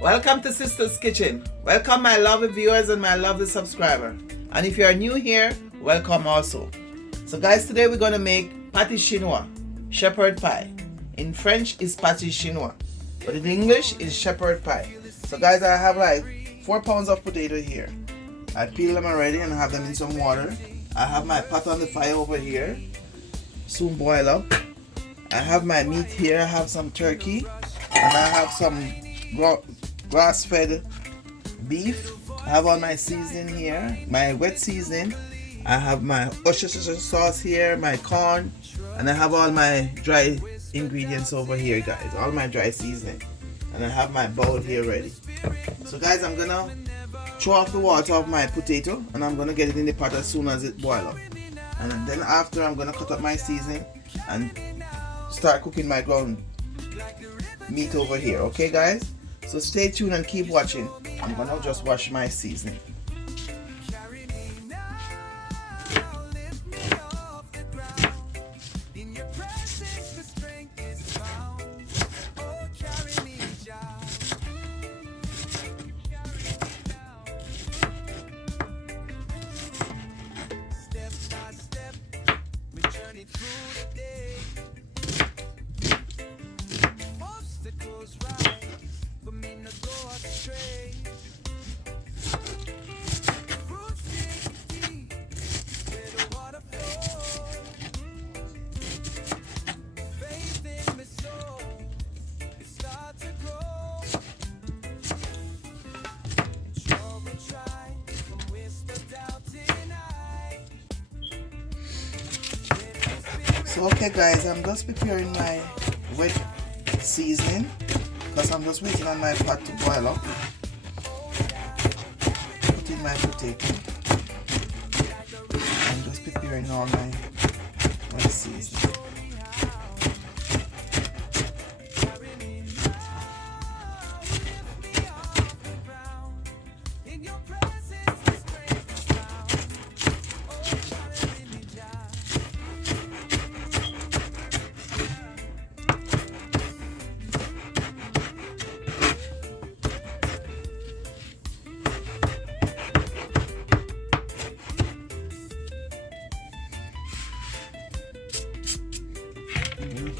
Welcome to Sister's Kitchen. Welcome my lovely viewers and my lovely subscriber. And if you are new here, welcome also. So guys, today we're going to make pâté chinois, shepherd pie. In French is pâté chinois, but in English is shepherd pie. So guys, I have like 4 pounds of potato here. I peel them already and have them in some water. I have my pot on the fire over here. Soon boil up. I have my meat here. I have some turkey and I have some grass-fed beef. I have all my seasoning here, my wet seasoning. I have my Worcestershire sauce here, my corn, and I have all my dry ingredients over here, guys. All my dry seasoning, and I have my bowl here ready. So, guys, I'm gonna throw off the water of my potato, and I'm gonna get it in the pot as soon as it boils up. And then after, I'm gonna cut up my seasoning and start cooking my ground meat over here. Okay, guys? So stay tuned and keep watching. I'm gonna just wash my seasoning. So okay guys, I'm just preparing my wet seasoning because I'm just waiting on my pot to boil up. Put in my potato. I'm just preparing all my wet seasoning.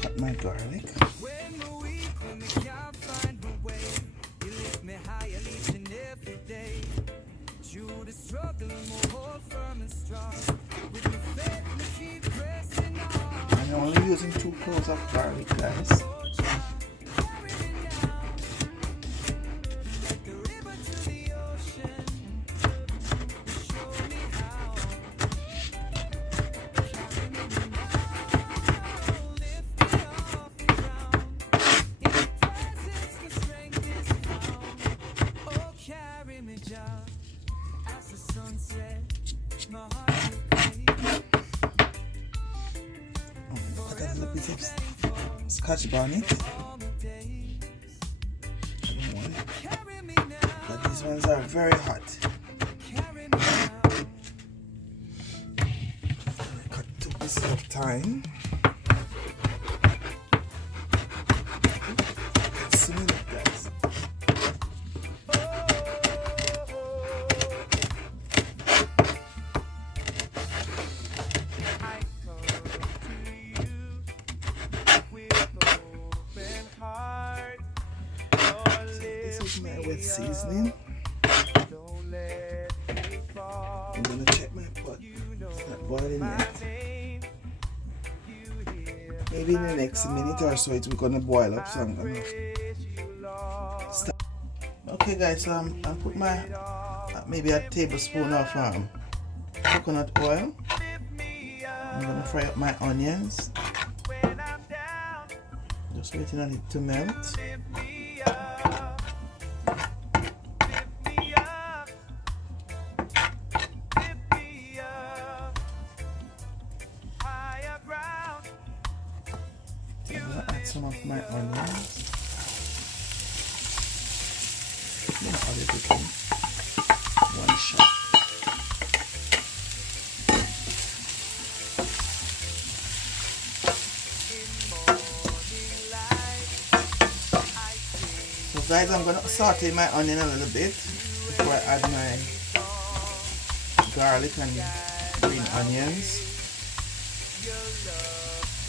Cut my garlic. I'm only using 2 cloves of garlic, guys. A little bit of Scotch bonnet. But these ones are very hot. Cut 2 pieces of thyme. Simmer it, guys. My wet seasoning. I'm gonna check my pot. It's not boiling yet. Maybe in the next minute or so it's gonna boil up, so I'm gonna stop. Okay guys, so I'm put my maybe a tablespoon of coconut oil. I'm gonna fry up my onions. Just waiting on it to melt. Some of my onions. Then everything 1 shot. So guys, I'm gonna saute my onion a little bit before I add my garlic and green onions.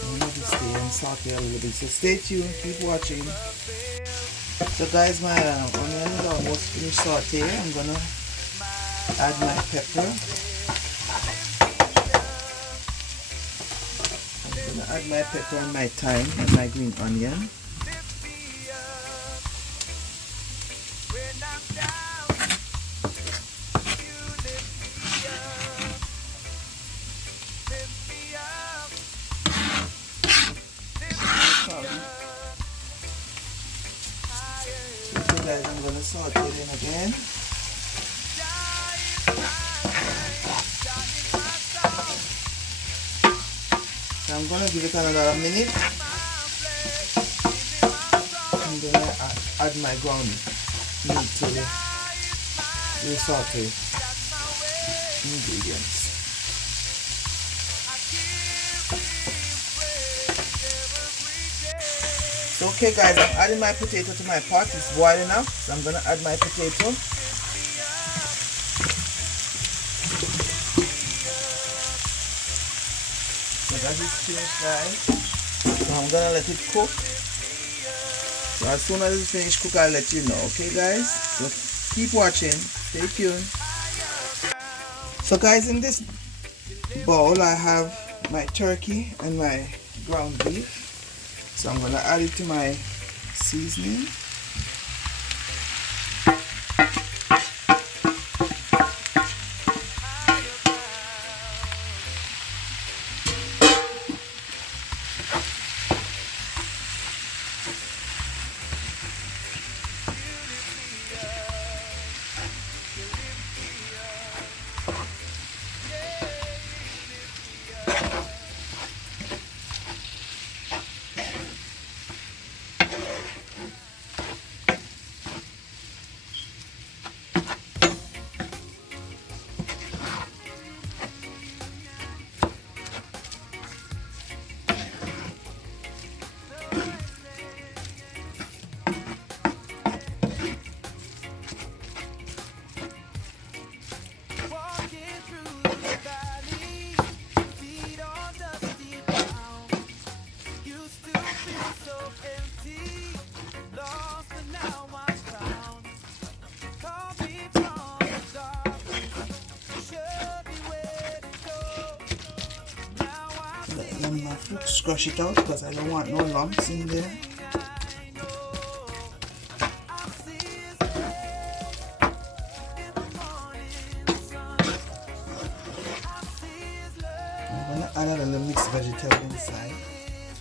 I'm gonna just stay and saute a little bit. So stay tuned, keep watching. So guys, my onion is almost finished sauteing. I'm gonna add my pepper. I'm gonna add my pepper and my thyme and my green onion. Guys, I'm gonna saute it in again. So I'm gonna give it another minute, and then I add my ground meat to the saute ingredients. So okay guys, I'm adding my potato to my pot. It's boiling up, so I'm gonna add my potato. So that is finished, guys. So I'm gonna let it cook. So as soon as it's finished cook, I'll let you know. Okay guys, so keep watching, stay tuned. So guys, in this bowl I have my turkey and my ground beef. So I'm going to add it to my seasoning. Scratch it out because I don't want no lumps in there. I'm gonna add a little mixed vegetable inside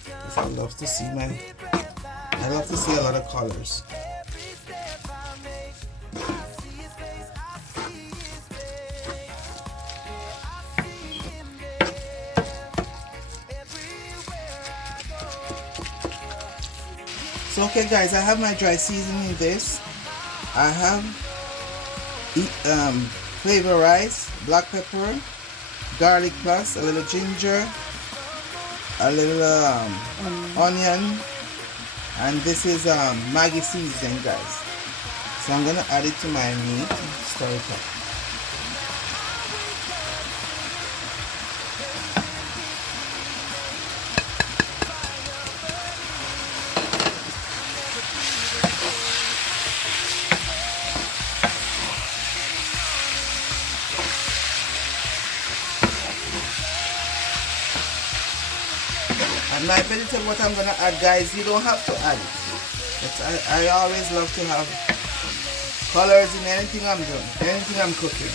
because I love to see a lot of colors. So okay guys, I have my dry seasoning in this. I have flavor rice, black pepper, garlic plus, a little ginger, a little onion, and this is Maggi seasoning guys. So I'm gonna add it to my meat and stir it up. And my vegetable, what I'm gonna add guys, you don't have to add it. But I always love to have colors in anything I'm doing, anything I'm cooking.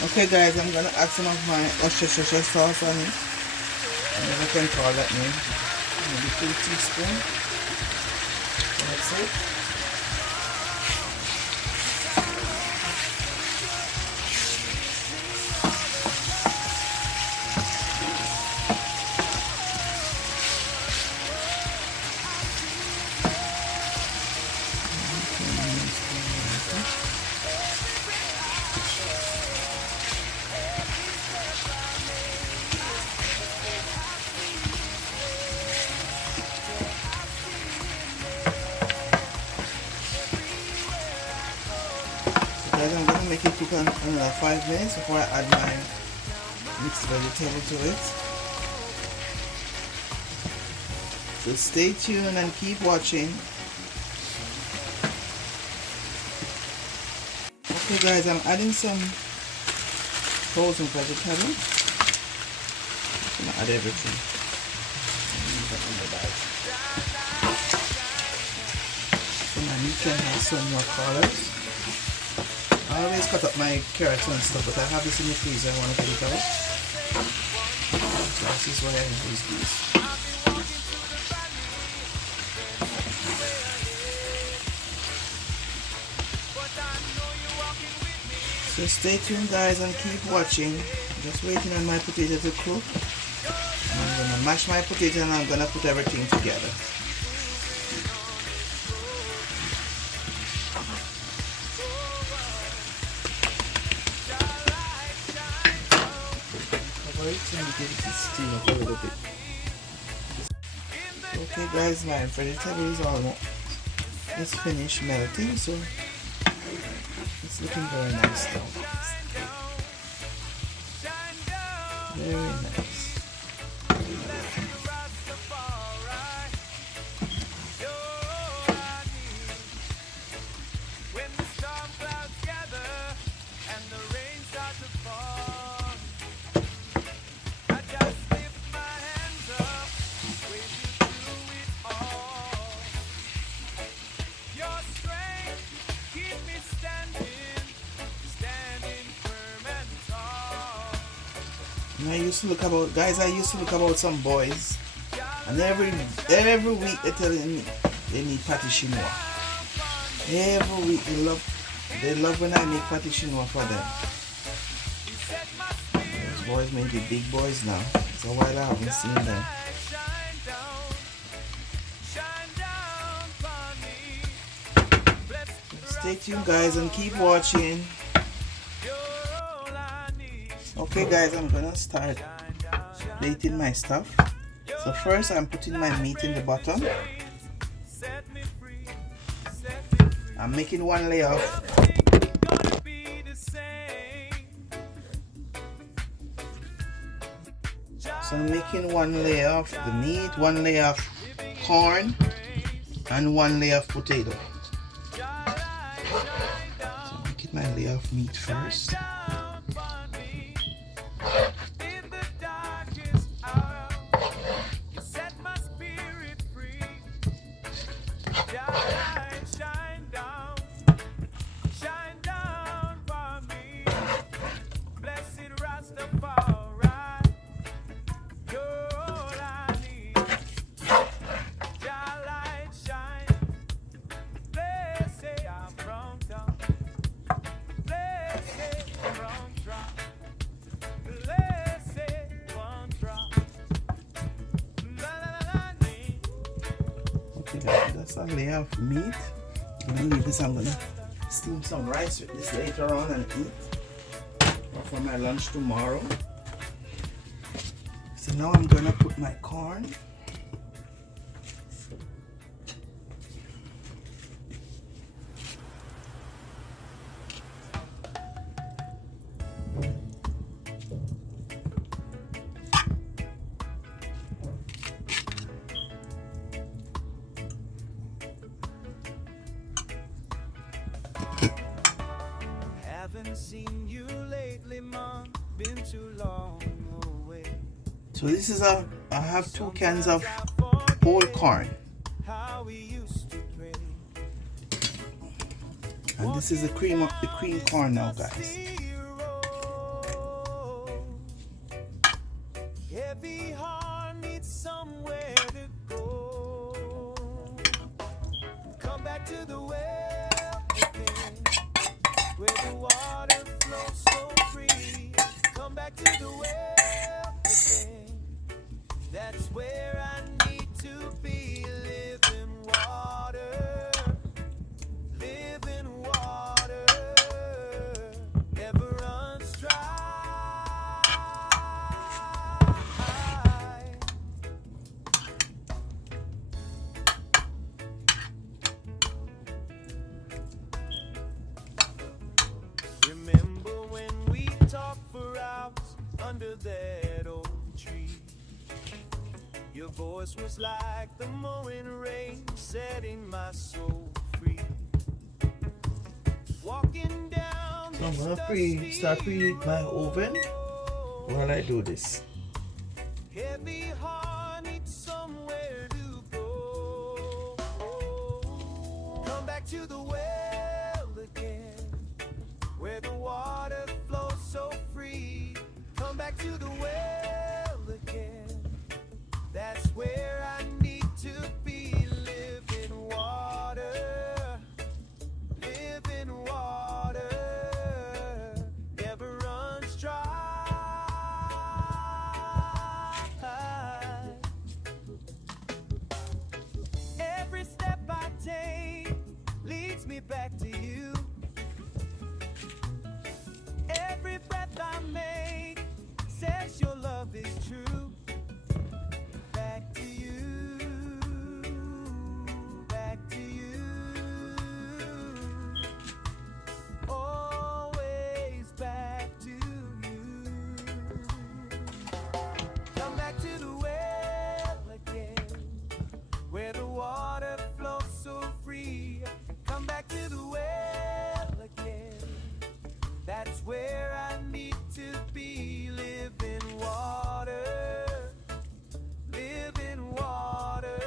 Okay guys, I'm gonna add some of my Worcestershire sauce on it. And then I can call that name. Maybe 2 teaspoons. That's it. make it cook another 5 minutes before I add my mixed vegetable to it. So stay tuned and keep watching. Okay guys, I'm adding some frozen vegetables. I'm gonna add everything. So my meat can have some more colors. I always cut up my carrots and stuff, but I have this in the freezer. I want to get it out. So this is why I use these. So stay tuned guys and keep watching. Just waiting on my potato to cook. I'm going to mash my potato and I'm going to put everything together. Cover it and give it to steam up a little bit. Okay guys, my vegetable is almost finished melting, so it's looking very nice now. Very nice. I used to look about some boys, and every week they're telling me they need pâté chinois. Every week they love when I make pâté chinois for them. Those boys may be big boys now. It's a while I haven't seen them. Stay tuned guys and keep watching. Okay guys, I'm gonna start plating my stuff. So first I'm putting my meat in the bottom. I'm making one layer of the meat, one layer of corn, and one layer of potato. So I'm making my layer of meat first. That's a layer of meat. I'm gonna leave this. I'm gonna steam some rice with this later on and eat for my lunch tomorrow. So now I'm gonna put my corn. Seen you lately, Mom. Been too long away. So this is I have 2 cans of whole corn. And this is the cream corn now, guys. Heavy heart needs somewhere to go. Come back to the well again, where the water flows so free. Come back to the well again. That's where I need to be. Living water, living water, never runs dry. Remember under that old tree. Your voice was like the mowing rain, setting my soul free. Walking down So I'm gonna start preheat my oven while I do this. heavy heart needs somewhere to go. Come back to the well again, where the water flows so free. Come back to the well again. That's where I need to be. Living water, living water, never runs dry. Every step I take leads me back to you. Every breath I make says your love is true. Back to you, back to you. Always back to you. Come back to the well again, where the water flows so free. Come back to the well again. That's where I need to be. Living water, living water,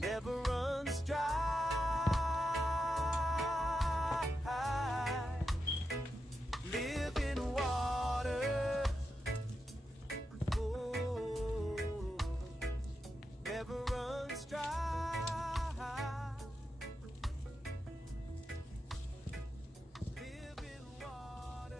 never runs dry. Living water, oh, never runs dry. Living water.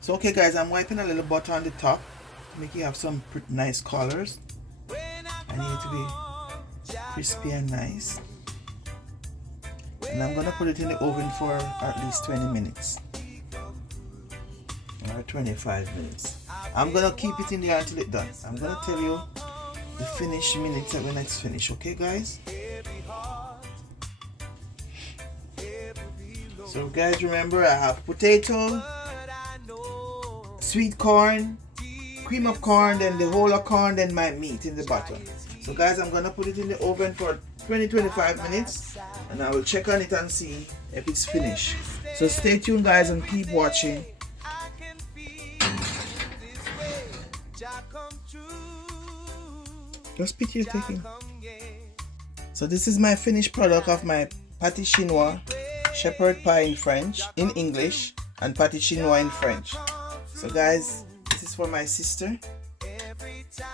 So okay guys, I'm wiping a little butter on the top to make you have some nice colors. I need it to be crispy and nice. And I'm gonna put it in the oven for at least 20 minutes or 25 minutes. I'm gonna keep it in there until it's done. I'm gonna tell you the finished minutes when it's finished, okay guys? So guys, remember I have potato, sweet corn, cream of corn, then the whole of corn, then my meat in the bottom. So guys, I'm gonna put it in the oven for 20-25 minutes and I will check on it and see if it's finished. So stay tuned guys and keep watching. Just picture you taking. So this is my finished product of my pâté chinois, shepherd pie in French, in English, and pâté chinois in French. So guys, this is for my sister.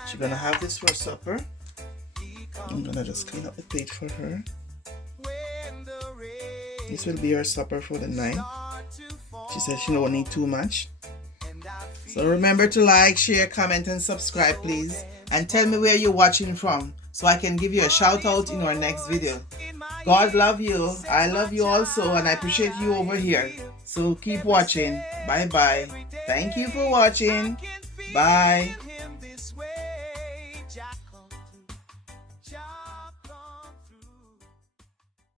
She's gonna have this for supper. I'm gonna just clean up the plate for her. This will be her supper for the night. She said she don't need too much. So remember to like, share, comment, and subscribe please. And tell me where you're watching from so I can give you a shout out in our next video. God love you. I love you also, and I appreciate you over here. So keep watching. Bye bye. Thank you for watching. Bye.